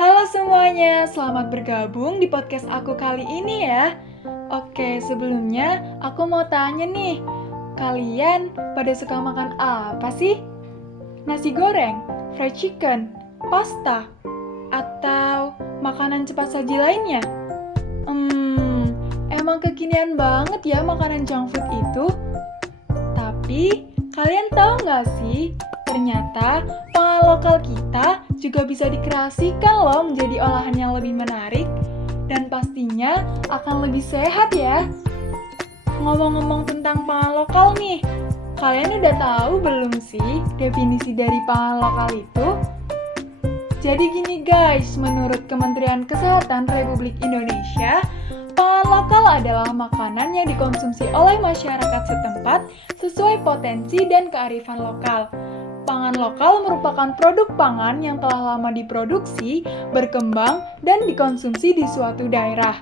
Halo semuanya, selamat bergabung di podcast aku kali ini ya. Oke, sebelumnya aku mau tanya nih, kalian pada suka makan apa sih? Nasi goreng, fried chicken, pasta, atau makanan cepat saji lainnya? Emang kekinian banget ya makanan junk food itu? Tapi, kalian tahu nggak sih, ternyata pangan lokal kita juga bisa dikreasikan loh menjadi olahan yang lebih menarik dan pastinya akan lebih sehat ya. Ngomong-ngomong tentang pangan lokal nih, kalian udah tahu belum sih definisi dari pangan lokal itu? Jadi gini guys, menurut Kementerian Kesehatan Republik Indonesia, pangan lokal adalah makanan yang dikonsumsi oleh masyarakat setempat sesuai potensi dan kearifan lokal. Pangan lokal merupakan produk pangan yang telah lama diproduksi, berkembang, dan dikonsumsi di suatu daerah.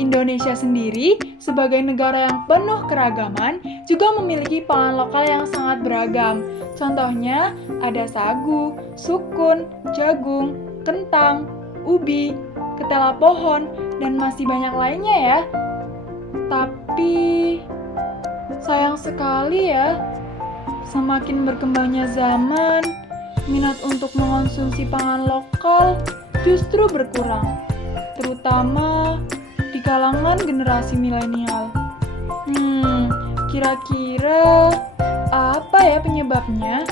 Indonesia sendiri, sebagai negara yang penuh keragaman, juga memiliki pangan lokal yang sangat beragam. Contohnya, ada sagu, sukun, jagung, kentang, ubi, ketela pohon, dan masih banyak lainnya ya. Tapi, sayang sekali ya, semakin berkembangnya zaman, minat untuk mengonsumsi pangan lokal justru berkurang, terutama di kalangan generasi milenial. Kira-kira apa ya penyebabnya?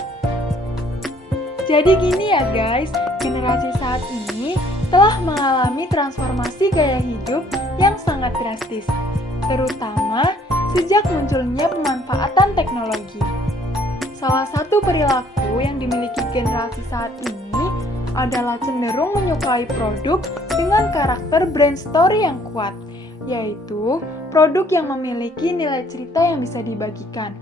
Jadi gini ya guys, generasi saat ini telah mengalami transformasi gaya hidup yang sangat drastis, terutama sejak munculnya pemanfaatan teknologi. Salah satu perilaku yang dimiliki generasi saat ini adalah cenderung menyukai produk dengan karakter brand story yang kuat, yaitu produk yang memiliki nilai cerita yang bisa dibagikan.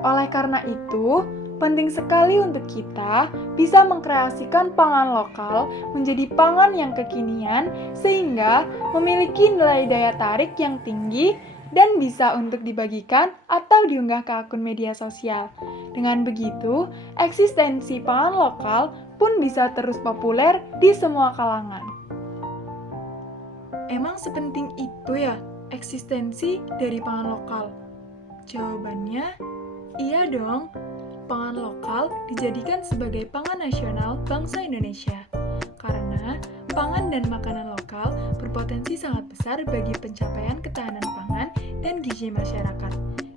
Oleh karena itu, penting sekali untuk kita bisa mengkreasikan pangan lokal menjadi pangan yang kekinian sehingga memiliki nilai daya tarik yang tinggi dan bisa untuk dibagikan atau diunggah ke akun media sosial. Dengan begitu, eksistensi pangan lokal pun bisa terus populer di semua kalangan. Emang sepenting itu ya eksistensi dari pangan lokal? Jawabannya, iya dong. Pangan lokal dijadikan sebagai pangan nasional bangsa Indonesia. Karena pangan dan makanan lokal berpotensi sangat besar bagi pencapaian ketahanan pangan dan gizi masyarakat,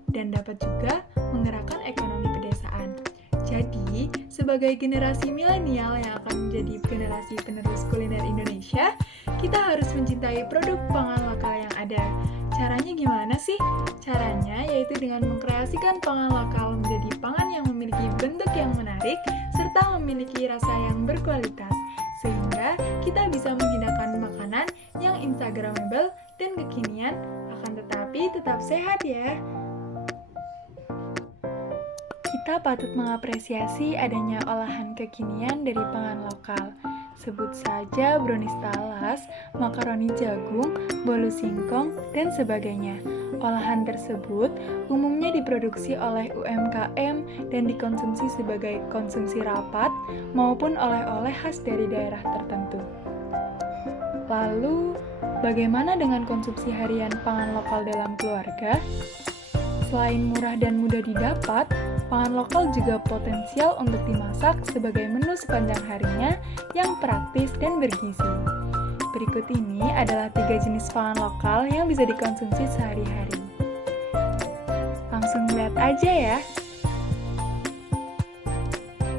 dan dapat juga menggerakkan ekonomi pedesaan. Jadi, sebagai generasi milenial yang akan menjadi generasi penerus kuliner Indonesia, kita harus mencintai produk pangan lokal yang ada. Caranya gimana sih? Caranya yaitu dengan mengkreasikan pangan lokal menjadi pangan yang memiliki bentuk yang menarik serta memiliki rasa yang berkualitas, sehingga kita bisa menghidangkan makanan yang instagramable dan kekinian, akan tetapi tetap sehat ya. Kita patut mengapresiasi adanya olahan kekinian dari pangan lokal. Sebut saja brownies talas, makaroni jagung, bolu singkong, dan sebagainya. Olahan tersebut umumnya diproduksi oleh UMKM dan dikonsumsi sebagai konsumsi rapat maupun oleh-oleh khas dari daerah tertentu. Lalu, bagaimana dengan konsumsi harian pangan lokal dalam keluarga? Selain murah dan mudah didapat, pangan lokal juga potensial untuk dimasak sebagai menu sepanjang harinya yang praktis dan bergizi. Berikut ini adalah 3 jenis pangan lokal yang bisa dikonsumsi sehari-hari. Langsung lihat aja ya.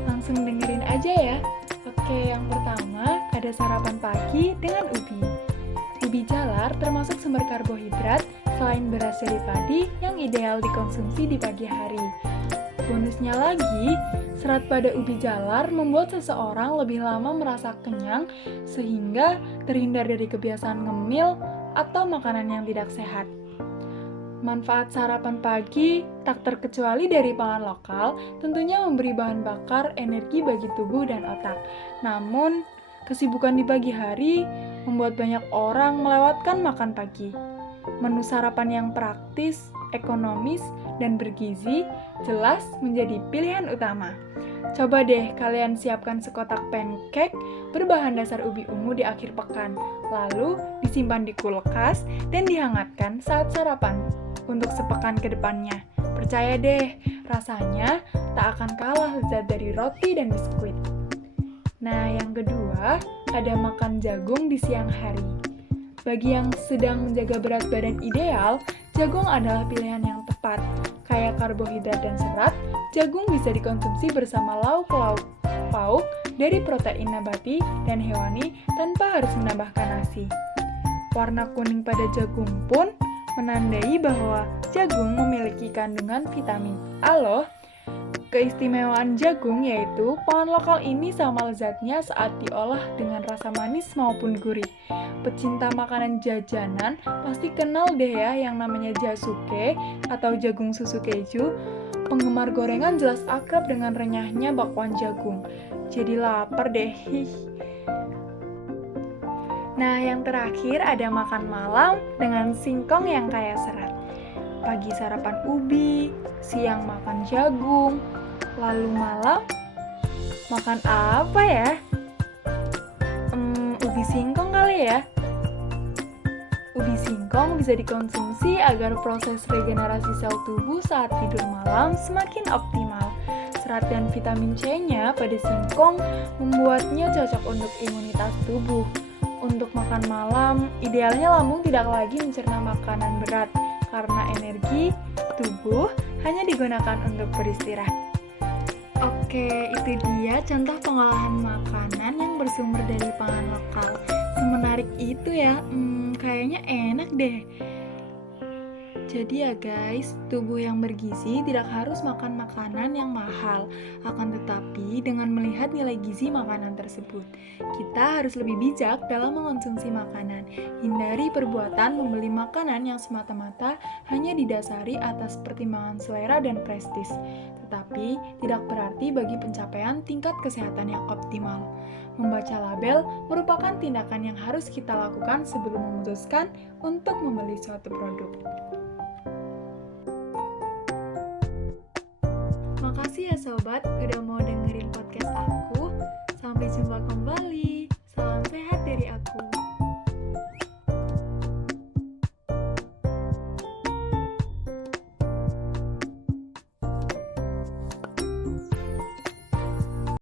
Langsung dengerin aja ya. Oke, yang pertama ada sarapan pagi dengan ubi. Ubi jalar termasuk sumber karbohidrat selain beras dari padi yang ideal dikonsumsi di pagi hari. Bonusnya lagi, serat pada ubi jalar membuat seseorang lebih lama merasa kenyang sehingga terhindar dari kebiasaan ngemil atau makanan yang tidak sehat. Manfaat sarapan pagi tak terkecuali dari pangan lokal, tentunya memberi bahan bakar energi bagi tubuh dan otak. Namun, kesibukan di pagi hari membuat banyak orang melewatkan makan pagi. Menu sarapan yang praktis, ekonomis, dan bergizi jelas menjadi pilihan utama. Coba deh kalian siapkan sekotak pancake berbahan dasar ubi ungu di akhir pekan, lalu disimpan di kulkas dan dihangatkan saat sarapan untuk sepekan ke depannya. Percaya deh, rasanya tak akan kalah lezat dari roti dan biskuit. Nah, yang kedua, ada makan jagung di siang hari. Bagi yang sedang menjaga berat badan ideal, jagung adalah pilihan yang tepat. Kaya karbohidrat dan serat, jagung bisa dikonsumsi bersama lauk-lauk pauk dari protein nabati dan hewani tanpa harus menambahkan nasi. Warna kuning pada jagung pun menandai bahwa jagung memiliki kandungan vitamin A loh. Keistimewaan jagung yaitu pangan lokal ini sama lezatnya saat diolah dengan rasa manis maupun gurih. Pecinta makanan jajanan pasti kenal deh ya yang namanya jasuke atau jagung susu keju. Penggemar gorengan jelas akrab dengan renyahnya bakwan jagung. Jadi lapar deh. Nah, yang terakhir ada makan malam dengan singkong yang kaya serat. Pagi sarapan ubi, siang makan jagung, lalu malam makan apa ya? Ubi singkong kali ya? Ubi singkong bisa dikonsumsi agar proses regenerasi sel tubuh saat tidur malam semakin optimal. Serat dan vitamin C-nya pada singkong membuatnya cocok untuk imunitas tubuh. Untuk makan malam, idealnya lambung tidak lagi mencerna makanan berat karena energi tubuh hanya digunakan untuk beristirahat. Oke, itu dia contoh pengolahan makanan yang bersumber dari pangan lokal. Semenarik itu ya, kayaknya enak deh. Jadi ya guys, tubuh yang bergizi tidak harus makan makanan yang mahal. Akan tetapi dengan melihat nilai gizi makanan tersebut, kita harus lebih bijak dalam mengonsumsi makanan. Hindari perbuatan membeli makanan yang semata-mata hanya didasari atas pertimbangan selera dan prestis. Tetapi tidak berarti bagi pencapaian tingkat kesehatan yang optimal. Membaca label merupakan tindakan yang harus kita lakukan sebelum memutuskan untuk membeli suatu produk. Makasih ya sobat, udah mau dengerin podcast aku. Sampai jumpa kembali.